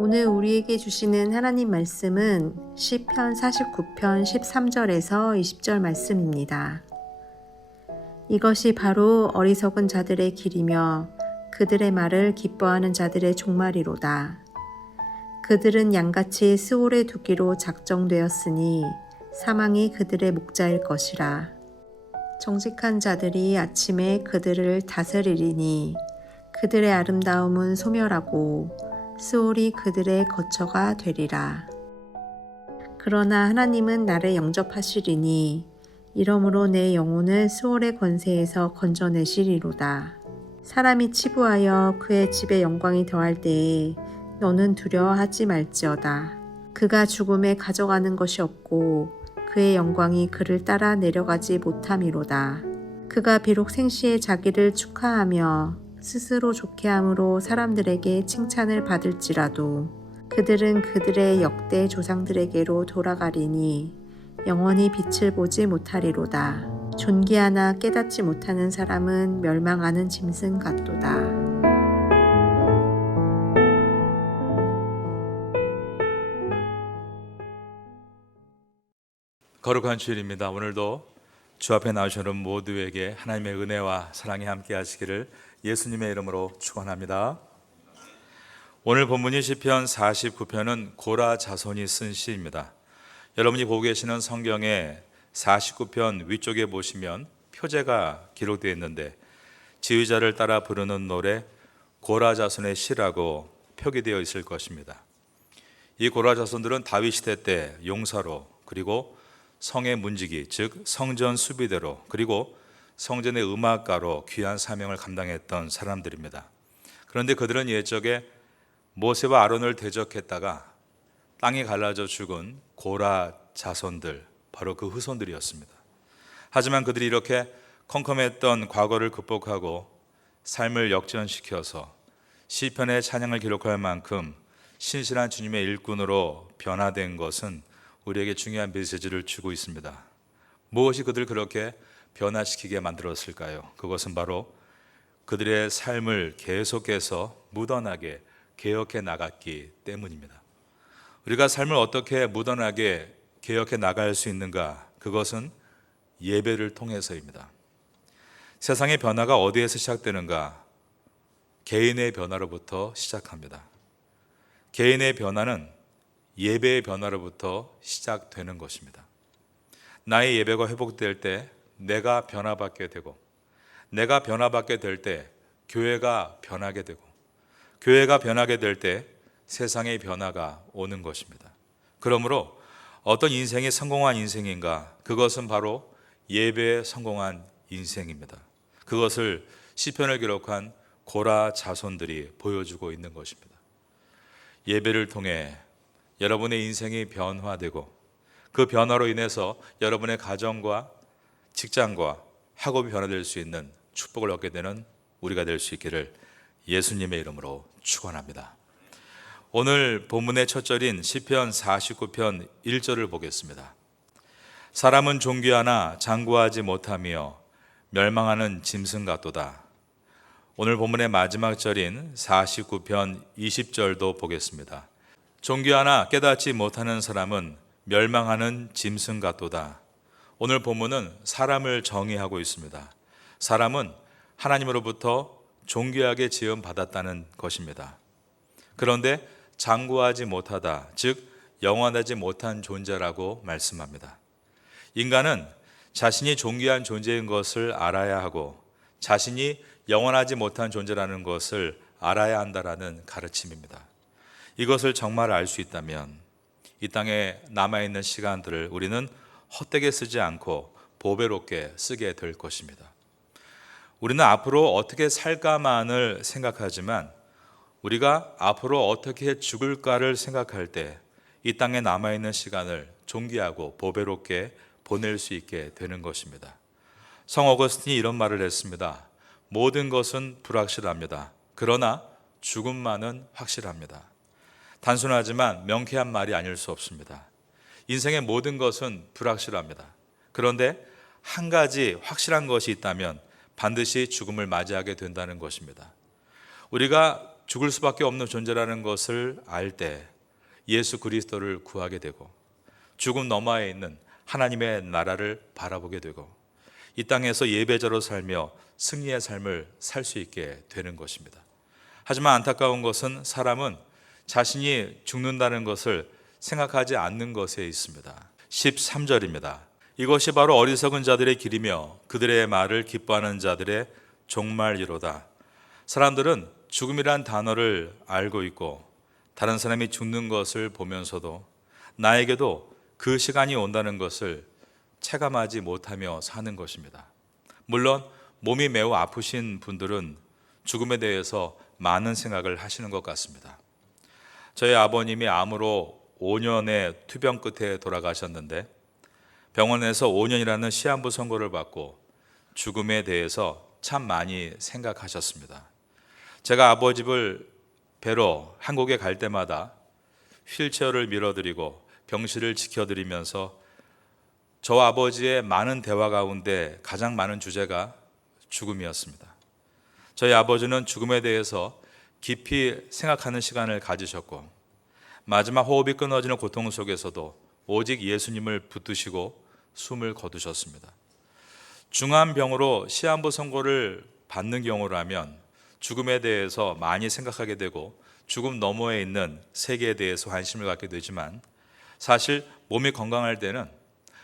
오늘 우리에게 주시는 하나님 말씀은 시편 49편 13절에서 20절 말씀입니다. 이것이 바로 어리석은 자들의 길이며 그들의 말을 기뻐하는 자들의 종말이로다. 그들은 양같이 스올에 두기로 작정되었으니 사망이 그들의 목자일 것이라. 정직한 자들이 아침에 그들을 다스리리니 그들의 아름다움은 소멸하고 스올이 그들의 거처가 되리라. 그러나 하나님은 나를 영접하시리니 이러므로 내 영혼을 스올의 권세에서 건져내시리로다. 사람이 치부하여 그의 집에 영광이 더할 때에 너는 두려워하지 말지어다. 그가 죽음에 가져가는 것이 없고 그의 영광이 그를 따라 내려가지 못함이로다. 그가 비록 생시에 자기를 축하하며 스스로 좋게함으로 사람들에게 칭찬을 받을지라도 그들은 그들의 역대 조상들에게로 돌아가리니 영원히 빛을 보지 못하리로다. 존귀하나 깨닫지 못하는 사람은 멸망하는 짐승 같도다. 거룩한 주일입니다. 오늘도 주 앞에 나오시는 모두에게 하나님의 은혜와 사랑이 함께 하시기를 예수님의 이름으로 축원합니다. 오늘 본문이 시편 49편은 고라 자손이 쓴 시입니다. 여러분이 보고 계시는 성경의 49편 위쪽에 보시면 표제가 기록되어 있는데 지휘자를 따라 부르는 노래 고라 자손의 시라고 표기되어 있을 것입니다. 이 고라 자손들은 다윗 시대 때 용사로, 그리고 성의 문지기, 즉 성전 수비대로, 그리고 성전의 음악가로 귀한 사명을 감당했던 사람들입니다. 그런데 그들은 옛적에 모세와 아론을 대적했다가 땅이 갈라져 죽은 고라 자손들, 바로 그 후손들이었습니다. 하지만 그들이 이렇게 컴컴했던 과거를 극복하고 삶을 역전시켜서 시편의 찬양을 기록할 만큼 신실한 주님의 일꾼으로 변화된 것은 우리에게 중요한 메시지를 주고 있습니다. 무엇이 그들을 그렇게 변화시키게 만들었을까요? 그것은 바로 그들의 삶을 계속해서 무던하게 개혁해 나갔기 때문입니다. 우리가 삶을 어떻게 무던하게 개혁해 나갈 수 있는가? 그것은 예배를 통해서입니다. 세상의 변화가 어디에서 시작되는가? 개인의 변화로부터 시작합니다. 개인의 변화는 예배의 변화로부터 시작되는 것입니다. 나의 예배가 회복될 때 내가 변화받게 되고, 내가 변화받게 될 때 교회가 변하게 되고, 교회가 변하게 될 때 세상의 변화가 오는 것입니다. 그러므로 어떤 인생이 성공한 인생인가? 그것은 바로 예배에 성공한 인생입니다. 그것을 시편을 기록한 고라 자손들이 보여주고 있는 것입니다. 예배를 통해 여러분의 인생이 변화되고 그 변화로 인해서 여러분의 가정과 직장과 학업이 변화될 수 있는 축복을 얻게 되는 우리가 될 수 있기를 예수님의 이름으로 축원합니다. 오늘 본문의 첫 절인 시편 49편 1절을 보겠습니다. 사람은 존귀하나 장구하지 못하며 멸망하는 짐승 같도다. 오늘 본문의 마지막 절인 49편 20절도 보겠습니다. 존귀하나 깨닫지 못하는 사람은 멸망하는 짐승 같도다. 오늘 본문은 사람을 정의하고 있습니다. 사람은 하나님으로부터 존귀하게 지음받았다는 것입니다. 그런데 장구하지 못하다, 즉 영원하지 못한 존재라고 말씀합니다. 인간은 자신이 존귀한 존재인 것을 알아야 하고 자신이 영원하지 못한 존재라는 것을 알아야 한다라는 가르침입니다. 이것을 정말 알 수 있다면 이 땅에 남아있는 시간들을 우리는 헛되게 쓰지 않고 보배롭게 쓰게 될 것입니다. 우리는 앞으로 어떻게 살까만을 생각하지만 우리가 앞으로 어떻게 죽을까를 생각할 때 이 땅에 남아있는 시간을 존귀하고 보배롭게 보낼 수 있게 되는 것입니다. 성 어거스틴이 이런 말을 했습니다. 모든 것은 불확실합니다. 그러나 죽음만은 확실합니다. 단순하지만 명쾌한 말이 아닐 수 없습니다. 인생의 모든 것은 불확실합니다. 그런데 한 가지 확실한 것이 있다면 반드시 죽음을 맞이하게 된다는 것입니다. 우리가 죽을 수밖에 없는 존재라는 것을 알 때 예수 그리스도를 구하게 되고 죽음 너머에 있는 하나님의 나라를 바라보게 되고 이 땅에서 예배자로 살며 승리의 삶을 살 수 있게 되는 것입니다. 하지만 안타까운 것은 사람은 자신이 죽는다는 것을 생각하지 않는 것에 있습니다. 13절입니다. 이것이 바로 어리석은 자들의 길이며 그들의 말을 기뻐하는 자들의 종말이로다. 사람들은 죽음이란 단어를 알고 있고 다른 사람이 죽는 것을 보면서도 나에게도 그 시간이 온다는 것을 체감하지 못하며 사는 것입니다. 물론 몸이 매우 아프신 분들은 죽음에 대해서 많은 생각을 하시는 것 같습니다. 저희 아버님이 암으로 5년의 투병 끝에 돌아가셨는데 병원에서 5년이라는 시한부 선고를 받고 죽음에 대해서 참 많이 생각하셨습니다. 제가 아버지를 뵈러 한국에 갈 때마다 휠체어를 밀어드리고 병실을 지켜드리면서 저와 아버지의 많은 대화 가운데 가장 많은 주제가 죽음이었습니다. 저희 아버지는 죽음에 대해서 깊이 생각하는 시간을 가지셨고 마지막 호흡이 끊어지는 고통 속에서도 오직 예수님을 붙드시고 숨을 거두셨습니다. 중환병으로 시한부 선고를 받는 경우라면 죽음에 대해서 많이 생각하게 되고 죽음 너머에 있는 세계에 대해서 관심을 갖게 되지만 사실 몸이 건강할 때는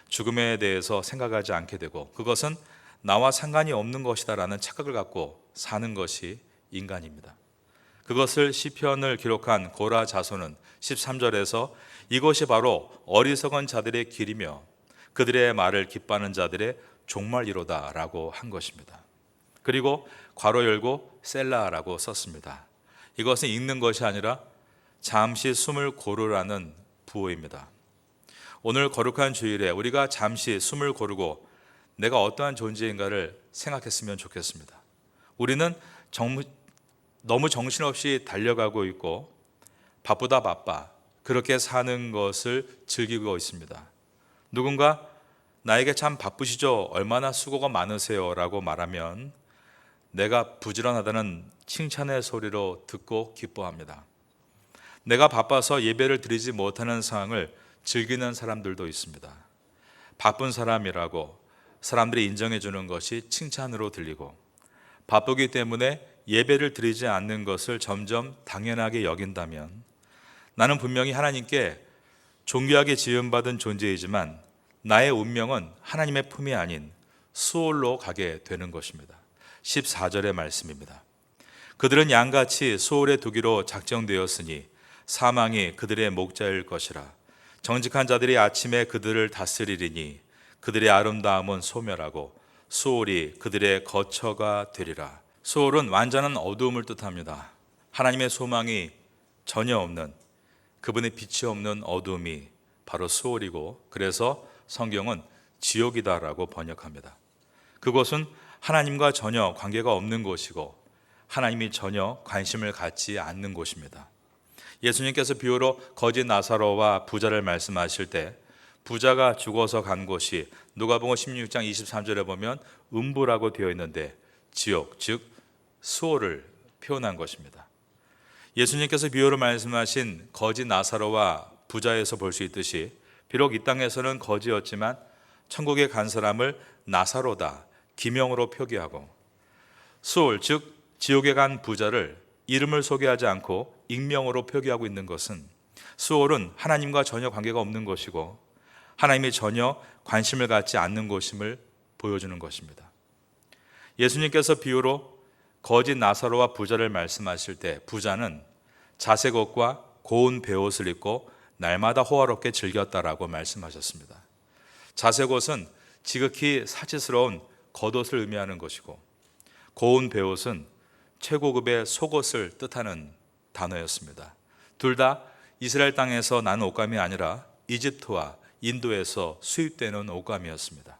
죽음에 대해서 생각하지 않게 되고 그것은 나와 상관이 없는 것이다라는 착각을 갖고 사는 것이 인간입니다. 그것을 시편을 기록한 고라 자손은 13절에서 이것이 바로 어리석은 자들의 길이며 그들의 말을 기뻐하는 자들의 종말이로다 라고 한 것입니다. 그리고 괄호 열고 셀라라고 썼습니다. 이것은 읽는 것이 아니라 잠시 숨을 고르라는 부호입니다. 오늘 거룩한 주일에 우리가 잠시 숨을 고르고 내가 어떠한 존재인가를 생각했으면 좋겠습니다. 우리는 너무 정신없이 달려가고 있고 바쁘다 바빠 그렇게 사는 것을 즐기고 있습니다. 누군가 나에게 참 바쁘시죠? 얼마나 수고가 많으세요? 라고 말하면 내가 부지런하다는 칭찬의 소리로 듣고 기뻐합니다. 내가 바빠서 예배를 드리지 못하는 상황을 즐기는 사람들도 있습니다. 바쁜 사람이라고 사람들이 인정해 주는 것이 칭찬으로 들리고 바쁘기 때문에 예배를 드리지 않는 것을 점점 당연하게 여긴다면 나는 분명히 하나님께 존귀하게 지음받은 존재이지만 나의 운명은 하나님의 품이 아닌 수월로 가게 되는 것입니다. 14절의 말씀입니다. 그들은 양같이 수월에 두기로 작정되었으니 사망이 그들의 목자일 것이라. 정직한 자들이 아침에 그들을 다스리리니 그들의 아름다움은 소멸하고 수월이 그들의 거처가 되리라. 수월은 완전한 어두움을 뜻합니다. 하나님의 소망이 전혀 없는 그분의 빛이 없는 어두움이 바로 수월이고 그래서 성경은 지옥이다라고 번역합니다. 그것은 하나님과 전혀 관계가 없는 곳이고 하나님이 전혀 관심을 갖지 않는 곳입니다. 예수님께서 비유로 거짓 나사로와 부자를 말씀하실 때 부자가 죽어서 간 곳이 누가복음 16장 23절에 보면 음부라고 되어 있는데 지옥, 즉 수호를 표현한 것입니다. 예수님께서 비유로 말씀하신 거짓 나사로와 부자에서 볼 수 있듯이 비록 이 땅에서는 거지였지만 천국에 간 사람을 나사로다, 기명으로 표기하고 수월, 즉 지옥에 간 부자를 이름을 소개하지 않고 익명으로 표기하고 있는 것은 수월은 하나님과 전혀 관계가 없는 것이고 하나님이 전혀 관심을 갖지 않는 곳임을 보여주는 것입니다. 예수님께서 비유로 거짓 나사로와 부자를 말씀하실 때 부자는 자색 옷과 고운 베옷을 입고 날마다 호화롭게 즐겼다라고 말씀하셨습니다. 자색 옷은 지극히 사치스러운 겉옷을 의미하는 것이고 고운 베옷은 최고급의 속옷을 뜻하는 단어였습니다. 둘 다 이스라엘 땅에서 난 옷감이 아니라 이집트와 인도에서 수입되는 옷감이었습니다.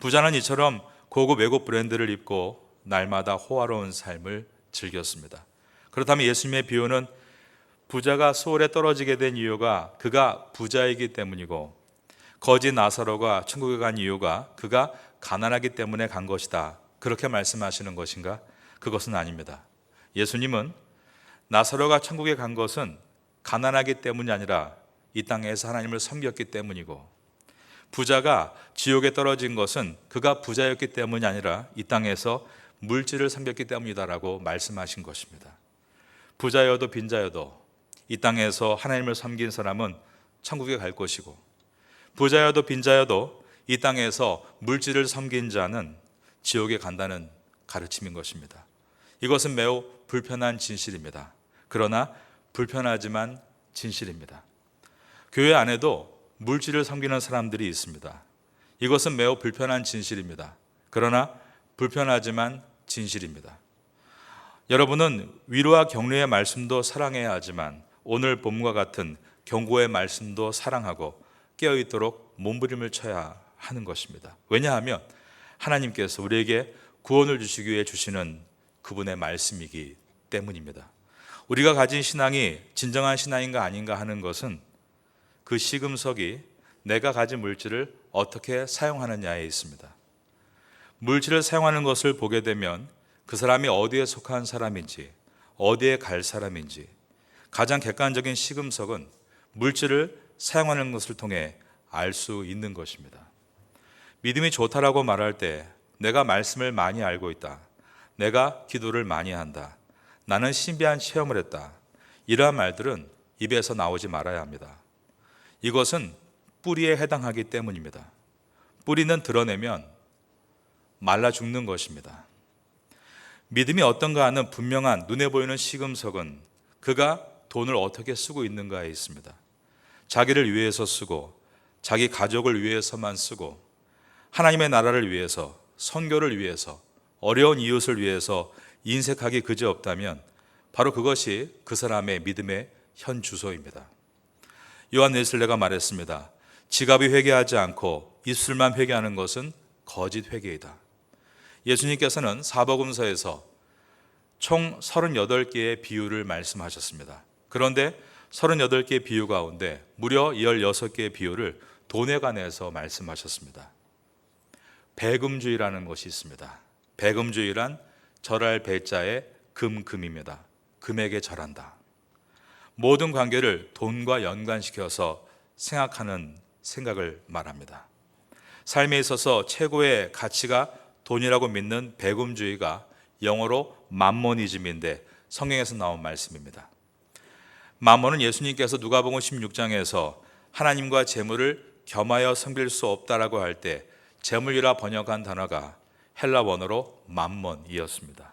부자는 이처럼 고급 외국 브랜드를 입고 날마다 호화로운 삶을 즐겼습니다. 그렇다면 예수님의 비유는 부자가 수월에 떨어지게 된 이유가 그가 부자이기 때문이고 거짓 나사로가 천국에 간 이유가 그가 가난하기 때문에 간 것이다. 그렇게 말씀하시는 것인가? 그것은 아닙니다. 예수님은 나사로가 천국에 간 것은 가난하기 때문이 아니라 이 땅에서 하나님을 섬겼기 때문이고, 부자가 지옥에 떨어진 것은 그가 부자였기 때문이 아니라 이 땅에서 물질을 섬겼기 때문이다라고 말씀하신 것입니다. 부자여도 빈자여도 이 땅에서 하나님을 섬긴 사람은 천국에 갈 것이고, 부자여도 빈자여도 이 땅에서 물질을 섬긴 자는 지옥에 간다는 가르침인 것입니다. 이것은 매우 불편한 진실입니다. 그러나 불편하지만 진실입니다. 교회 안에도 물질을 섬기는 사람들이 있습니다. 이것은 매우 불편한 진실입니다. 그러나 불편하지만 진실입니다. 여러분은 위로와 격려의 말씀도 사랑해야 하지만 오늘 본문과 같은 경고의 말씀도 사랑하고 깨어있도록 몸부림을 쳐야 하는 것입니다. 왜냐하면 하나님께서 우리에게 구원을 주시기 위해 주시는 그분의 말씀이기 때문입니다. 우리가 가진 신앙이 진정한 신앙인가 아닌가 하는 것은 그 시금석이 내가 가진 물질을 어떻게 사용하느냐에 있습니다. 물질을 사용하는 것을 보게 되면 그 사람이 어디에 속한 사람인지, 어디에 갈 사람인지, 가장 객관적인 시금석은 물질을 사용하는 것을 통해 알 수 있는 것입니다. 믿음이 좋다라고 말할 때 내가 말씀을 많이 알고 있다, 내가 기도를 많이 한다, 나는 신비한 체험을 했다, 이러한 말들은 입에서 나오지 말아야 합니다. 이것은 뿌리에 해당하기 때문입니다. 뿌리는 드러내면 말라 죽는 것입니다. 믿음이 어떤가 하는 분명한 눈에 보이는 시금석은 그가 돈을 어떻게 쓰고 있는가에 있습니다. 자기를 위해서 쓰고 자기 가족을 위해서만 쓰고 하나님의 나라를 위해서, 선교를 위해서, 어려운 이웃을 위해서 인색하기 그지없다면 바로 그것이 그 사람의 믿음의 현 주소입니다. 요한 웨슬레가 말했습니다. 지갑이 회개하지 않고 입술만 회개하는 것은 거짓 회개이다. 예수님께서는 사복음서에서 총 38개의 비유를 말씀하셨습니다. 그런데 38개의 비유 가운데 무려 16개의 비유를 돈에 관해서 말씀하셨습니다. 배금주의라는 것이 있습니다. 배금주의란 절할 배자의 금입니다. 금에게 절한다. 모든 관계를 돈과 연관시켜서 생각하는 생각을 말합니다. 삶에 있어서 최고의 가치가 돈이라고 믿는 배금주의가 영어로 맘모니즘인데 성경에서 나온 말씀입니다. 맘몬은 예수님께서 누가복음 16장에서 하나님과 재물을 겸하여 섬길 수 없다라고 할 때 재물이라 번역한 단어가 헬라 원어로 맘몬이었습니다.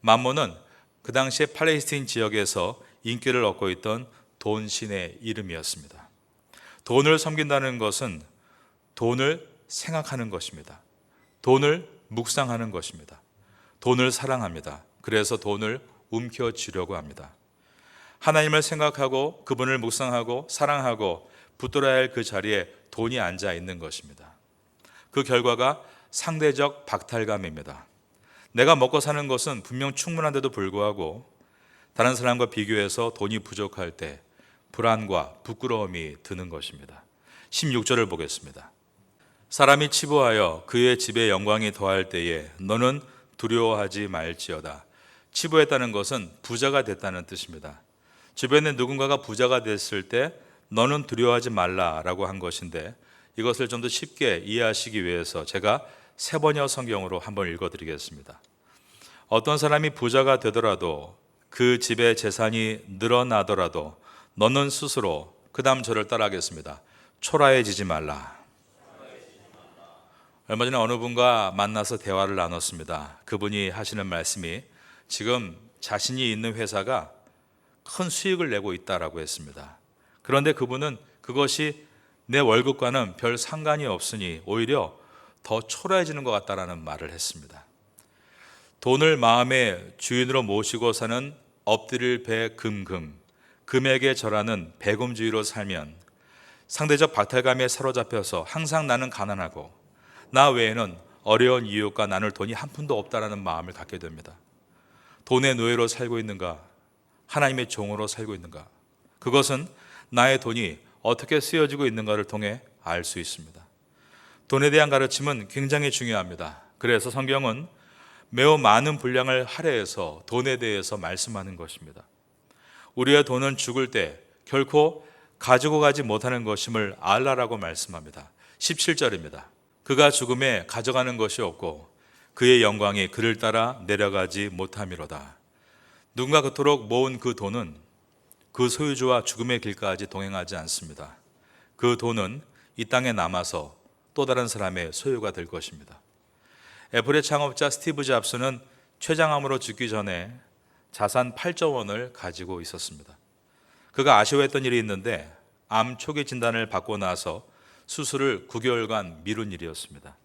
맘몬은 그 당시에 팔레스타인 지역에서 인기를 얻고 있던 돈 신의 이름이었습니다. 돈을 섬긴다는 것은 돈을 생각하는 것입니다. 돈을 묵상하는 것입니다. 돈을 사랑합니다. 그래서 돈을 움켜쥐려고 합니다. 하나님을 생각하고 그분을 묵상하고 사랑하고 붙들어야 할 그 자리에 돈이 앉아 있는 것입니다. 그 결과가 상대적 박탈감입니다. 내가 먹고 사는 것은 분명 충분한데도 불구하고 다른 사람과 비교해서 돈이 부족할 때 불안과 부끄러움이 드는 것입니다. 16절을 보겠습니다. 사람이 치부하여 그의 집에 영광이 더할 때에 너는 두려워하지 말지어다. 치부했다는 것은 부자가 됐다는 뜻입니다. 주변에 누군가가 부자가 됐을 때 너는 두려워하지 말라라고 한 것인데, 이것을 좀 더 쉽게 이해하시기 위해서 제가 세번역 성경으로 한번 읽어드리겠습니다. 어떤 사람이 부자가 되더라도 그 집의 재산이 늘어나더라도 너는 스스로, 그 다음 저를 따라하겠습니다. 초라해지지 말라. 얼마 전에 어느 분과 만나서 대화를 나눴습니다. 그분이 하시는 말씀이 지금 자신이 있는 회사가 큰 수익을 내고 있다라고 했습니다. 그런데 그분은 그것이 내 월급과는 별 상관이 없으니 오히려 더 초라해지는 것 같다라는 말을 했습니다. 돈을 마음의 주인으로 모시고 사는 엎드릴 배 금에게 절하는 배금주의로 살면 상대적 박탈감에 사로잡혀서 항상 나는 가난하고 나 외에는 어려운 이웃과 나눌 돈이 한 푼도 없다라는 마음을 갖게 됩니다. 돈의 노예로 살고 있는가, 하나님의 종으로 살고 있는가, 그것은 나의 돈이 어떻게 쓰여지고 있는가를 통해 알 수 있습니다. 돈에 대한 가르침은 굉장히 중요합니다. 그래서 성경은 매우 많은 분량을 할애해서 돈에 대해서 말씀하는 것입니다. 우리의 돈은 죽을 때 결코 가지고 가지 못하는 것임을 알라라고 말씀합니다. 17절입니다. 그가 죽음에 가져가는 것이 없고 그의 영광이 그를 따라 내려가지 못함이로다. 누군가 그토록 모은 그 돈은 그 소유주와 죽음의 길까지 동행하지 않습니다. 그 돈은 이 땅에 남아서 또 다른 사람의 소유가 될 것입니다. 애플의 창업자 스티브 잡스는 췌장암으로 죽기 전에 자산 8조 원을 가지고 있었습니다. 그가 아쉬워했던 일이 있는데 암 초기 진단을 받고 나서 수술을 9개월간 미룬 일이었습니다.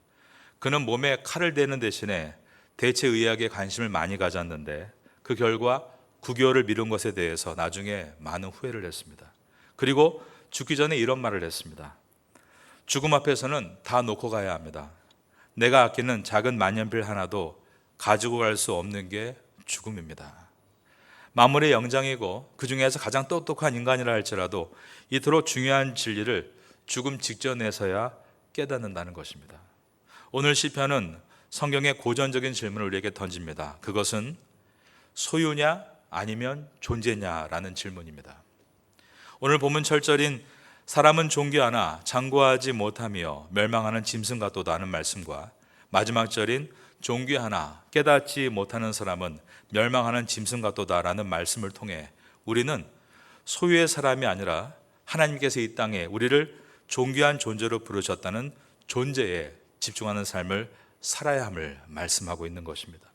그는 몸에 칼을 대는 대신에 대체 의학에 관심을 많이 가졌는데 그 결과 9개월을 미룬 것에 대해서 나중에 많은 후회를 했습니다. 그리고 죽기 전에 이런 말을 했습니다. 죽음 앞에서는 다 놓고 가야 합니다. 내가 아끼는 작은 만년필 하나도 가지고 갈 수 없는 게 죽음입니다. 만물의 영장이고 그 중에서 가장 똑똑한 인간이라 할지라도 이토록 중요한 진리를 죽음 직전에서야 깨닫는다는 것입니다. 오늘 시편은 성경의 고전적인 질문을 우리에게 던집니다. 그것은 소유냐 아니면 존재냐라는 질문입니다. 오늘 본문 철절인 사람은 존귀하나 장구하지 못하며 멸망하는 짐승 같도다는 말씀과 마지막 절인 존귀하나 깨닫지 못하는 사람은 멸망하는 짐승 같도다라는 말씀을 통해 우리는 소유의 사람이 아니라 하나님께서 이 땅에 우리를 존귀한 존재로 부르셨다는 존재에 집중하는 삶을 살아야 함을 말씀하고 있는 것입니다.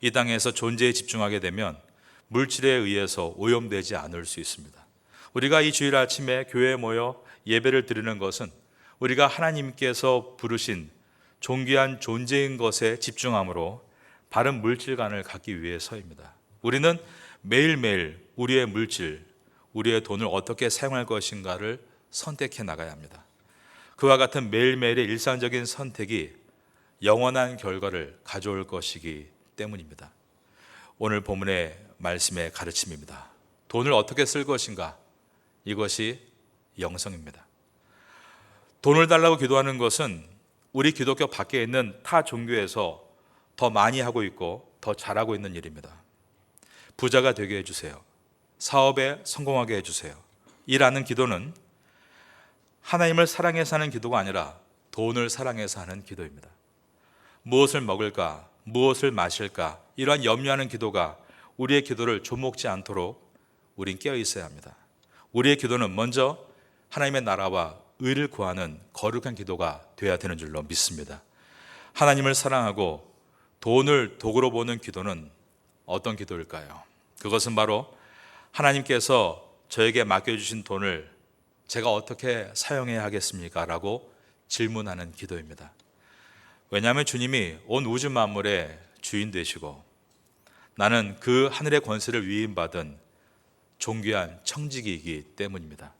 이 땅에서 존재에 집중하게 되면 물질에 의해서 오염되지 않을 수 있습니다. 우리가 이 주일 아침에 교회에 모여 예배를 드리는 것은 우리가 하나님께서 부르신 존귀한 존재인 것에 집중함으로 바른 물질관을 갖기 위해서입니다. 우리는 매일매일 우리의 물질, 우리의 돈을 어떻게 사용할 것인가를 선택해 나가야 합니다. 그와 같은 매일매일의 일상적인 선택이 영원한 결과를 가져올 것이기 때문입니다. 오늘 본문의 말씀의 가르침입니다. 돈을 어떻게 쓸 것인가? 이것이 영성입니다. 돈을 달라고 기도하는 것은 우리 기독교 밖에 있는 타 종교에서 더 많이 하고 있고 더 잘하고 있는 일입니다. 부자가 되게 해주세요. 사업에 성공하게 해주세요. 이라는 기도는 하나님을 사랑해서 하는 기도가 아니라 돈을 사랑해서 하는 기도입니다. 무엇을 먹을까? 무엇을 마실까? 이러한 염려하는 기도가 우리의 기도를 좀먹지 않도록 우린 깨어 있어야 합니다. 우리의 기도는 먼저 하나님의 나라와 의를 구하는 거룩한 기도가 되어야 되는 줄로 믿습니다. 하나님을 사랑하고 돈을 도구로 보는 기도는 어떤 기도일까요? 그것은 바로 하나님께서 저에게 맡겨주신 돈을 제가 어떻게 사용해야 하겠습니까? 라고 질문하는 기도입니다. 왜냐하면 주님이 온 우주 만물의 주인 되시고 나는 그 하늘의 권세를 위임받은 존귀한 청지기이기 때문입니다.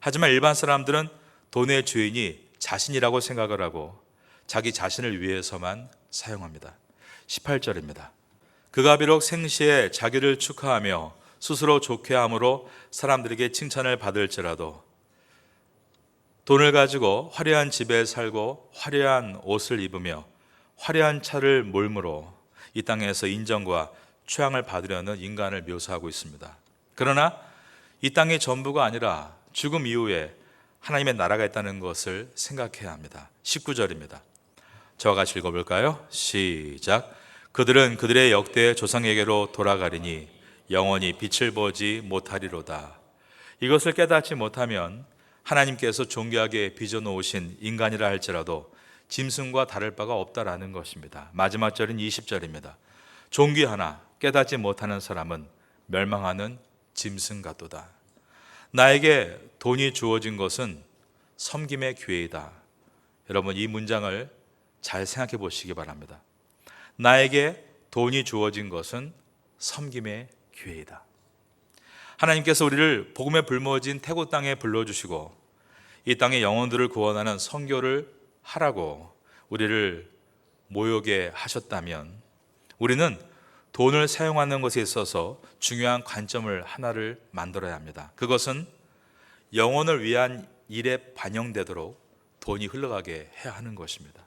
하지만 일반 사람들은 돈의 주인이 자신이라고 생각을 하고 자기 자신을 위해서만 사용합니다. 18절입니다. 그가 비록 생시에 자기를 축하하며 스스로 좋게 함으로 사람들에게 칭찬을 받을지라도 돈을 가지고 화려한 집에 살고 화려한 옷을 입으며 화려한 차를 몰므로 이 땅에서 인정과 취향을 받으려는 인간을 묘사하고 있습니다. 그러나 이 땅의 전부가 아니라 죽음 이후에 하나님의 나라가 있다는 것을 생각해야 합니다. 19절입니다. 저와 같이 읽어볼까요? 시작. 그들은 그들의 역대 조상에게로 돌아가리니 영원히 빛을 보지 못하리로다. 이것을 깨닫지 못하면 하나님께서 존귀하게 빚어놓으신 인간이라 할지라도 짐승과 다를 바가 없다라는 것입니다. 마지막 절은 20절입니다. 존귀하나 깨닫지 못하는 사람은 멸망하는 짐승 같도다. 나에게 돈이 주어진 것은 섬김의 기회이다. 여러분 이 문장을 잘 생각해 보시기 바랍니다. 나에게 돈이 주어진 것은 섬김의 기회이다. 하나님께서 우리를 복음에 불모진 태고 땅에 불러주시고 이 땅의 영혼들을 구원하는 선교를 하라고 우리를 모여게 하셨다면 우리는 돈을 사용하는 것에 있어서 중요한 관점을 하나를 만들어야 합니다. 그것은 영혼을 위한 일에 반영되도록 돈이 흘러가게 해야 하는 것입니다.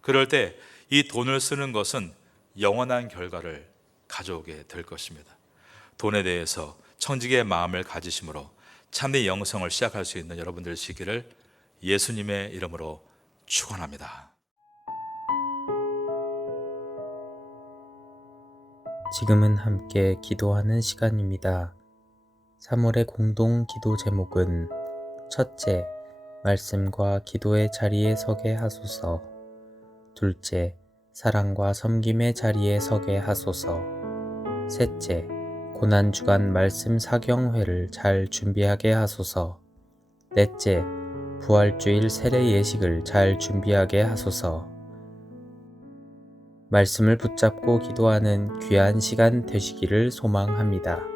그럴 때 이 돈을 쓰는 것은 영원한 결과를 가져오게 될 것입니다. 돈에 대해서 청지기의 마음을 가지심으로 참된 영성을 시작할 수 있는 여러분들 되시기를 예수님의 이름으로 축원합니다. 지금은 함께 기도하는 시간입니다. 3월의 공동 기도 제목은 첫째, 말씀과 기도의 자리에 서게 하소서. 둘째, 사랑과 섬김의 자리에 서게 하소서. 셋째, 고난주간 말씀 사경회를 잘 준비하게 하소서. 넷째, 부활주일 세례 예식을 잘 준비하게 하소서. 말씀을 붙잡고 기도하는 귀한 시간 되시기를 소망합니다.